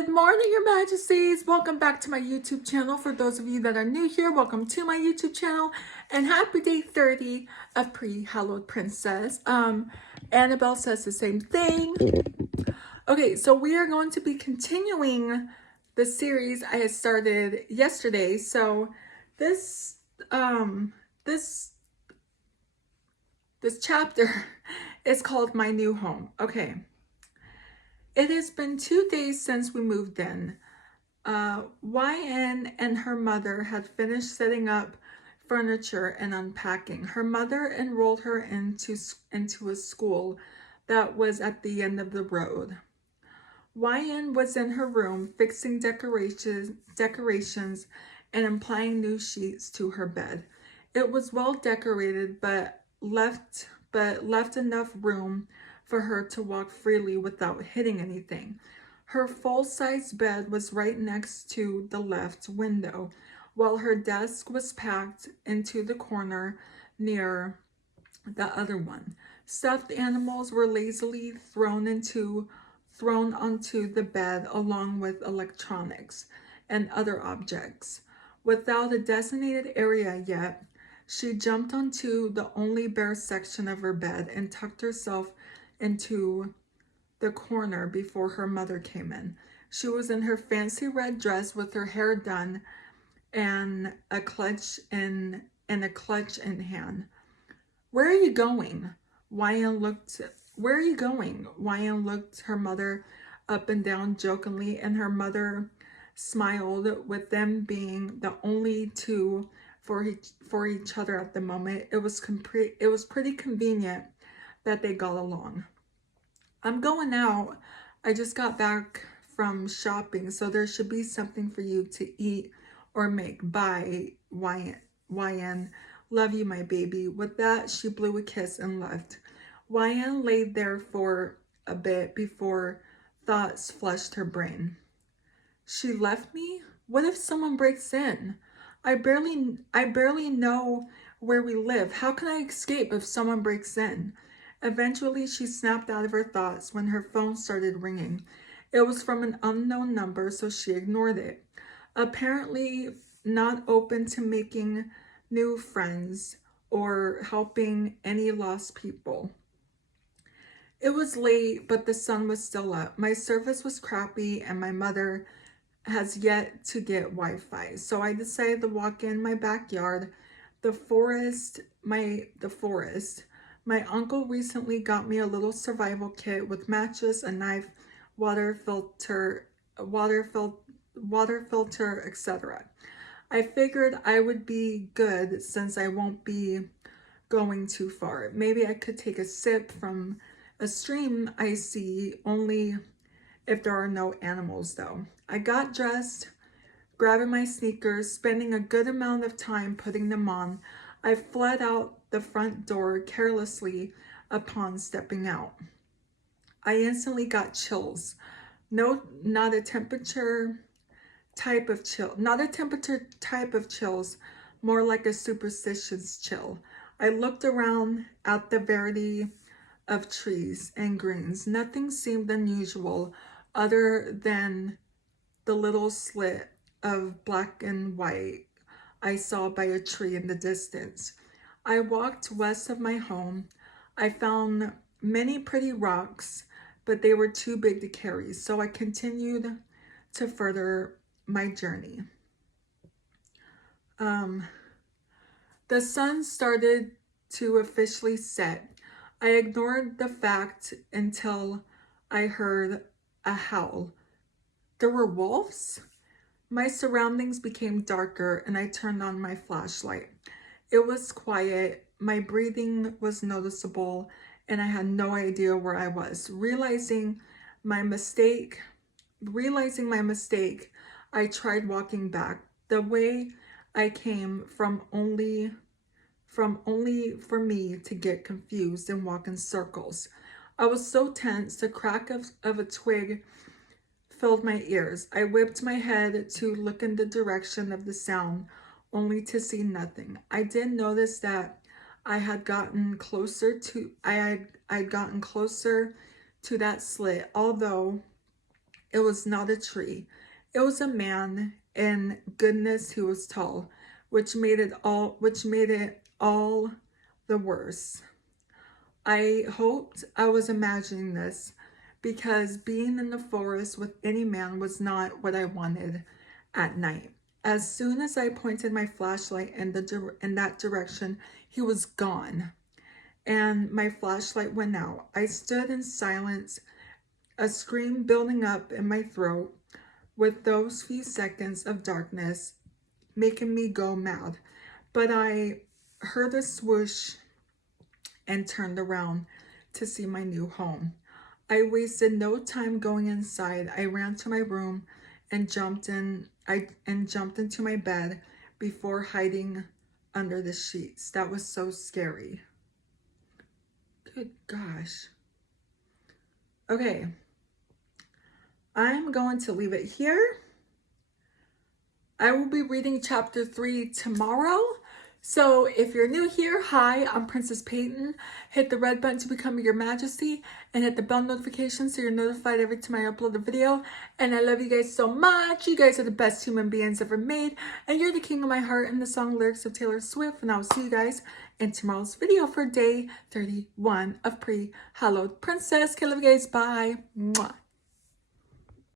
Good morning, Your Majesties. Welcome back to my YouTube channel. For those of you that are new here, welcome to my YouTube channel. And happy day 30 of Pre-Hallowed Princess. Annabelle says the same thing. Okay, so we are going to be continuing the series I had started yesterday. So this chapter is called My New Home. Okay. It has been 2 days since we moved in. YN and her mother had finished setting up furniture and unpacking. Her mother enrolled her into a school that was at the end of the road. YN was in her room fixing decorations and applying new sheets to her bed. It was well decorated, but left enough room for her to walk freely without hitting anything. Her full-size bed was right next to the left window, while her desk was packed into the corner near the other one. Stuffed animals were lazily thrown onto the bed along with electronics and other objects. Without a designated area yet, she jumped onto the only bare section of her bed and tucked herself into the corner before her mother came in. She was in her fancy red dress with her hair done and a clutch in hand. Where are you going? Where are you going? YN looked her mother up and down jokingly, and her mother smiled. With them being the only two for each other at the moment, it was pretty convenient that they got along. I'm going out. I just got back from shopping, so there should be something for you to eat or make. Bye, YN. Love you, my baby. With that, she blew a kiss and left. YN laid there for a bit before thoughts flushed her brain. She left me? What if someone breaks in? I barely know where we live. How can I escape if someone breaks in? Eventually, she snapped out of her thoughts when her phone started ringing. It was from an unknown number, so she ignored it. Apparently not open to making new friends or helping any lost people. It was late, but the sun was still up. My service was crappy, and my mother has yet to get Wi-Fi. So I decided to walk in my backyard, the forest. My uncle recently got me a little survival kit with matches, a knife, water filter, etc. I figured I would be good since I won't be going too far. Maybe I could take a sip from a stream I see, only if there are no animals though. I got dressed, grabbing my sneakers, spending a good amount of time putting them on. I fled out the front door carelessly upon stepping out. I instantly got chills. No, not a temperature type of chills, more like a superstitious chill. I looked around at the variety of trees and greens. Nothing seemed unusual other than the little slit of black and white I saw by a tree in the distance. I walked west of my home. I found many pretty rocks, but they were too big to carry, so I continued to further my journey. The sun started to officially set. I ignored the fact until I heard a howl. There were wolves? My surroundings became darker and I turned on my flashlight. It was quiet, my breathing was noticeable, and I had no idea where I was. Realizing my mistake, I tried walking back the way I came from, only for me to get confused and walk in circles. I was so tense, the crack of a twig filled my ears. I whipped my head to look in the direction of the sound, only to see nothing. I did notice that I'd gotten closer to that slit, although It was not a tree. It was a man, and goodness, he was tall, which made it all the worse. I hoped I was imagining this, because being in the forest with any man was not what I wanted at night. As soon as I pointed my flashlight in that direction, he was gone, and my flashlight went out. I stood in silence, a scream building up in my throat, with those few seconds of darkness making me go mad. But I heard a swoosh and turned around to see my new home. I wasted no time going inside. I ran to my room and jumped into my bed before hiding under the sheets. That was so scary. Good gosh. Okay. I'm going to leave it here. I will be reading chapter 3 tomorrow. So if you're new here, hi, I'm Princess Peyton. Hit the red button to become your majesty and hit the bell notification so you're notified every time I upload a video. And I love you guys so much. You guys are the best human beings ever made. And you're the king of my heart in the song lyrics of Taylor Swift. And I will see you guys in tomorrow's video for day 31 of Pre-Hallowed Princess. Okay, love you guys. Bye. Mwah.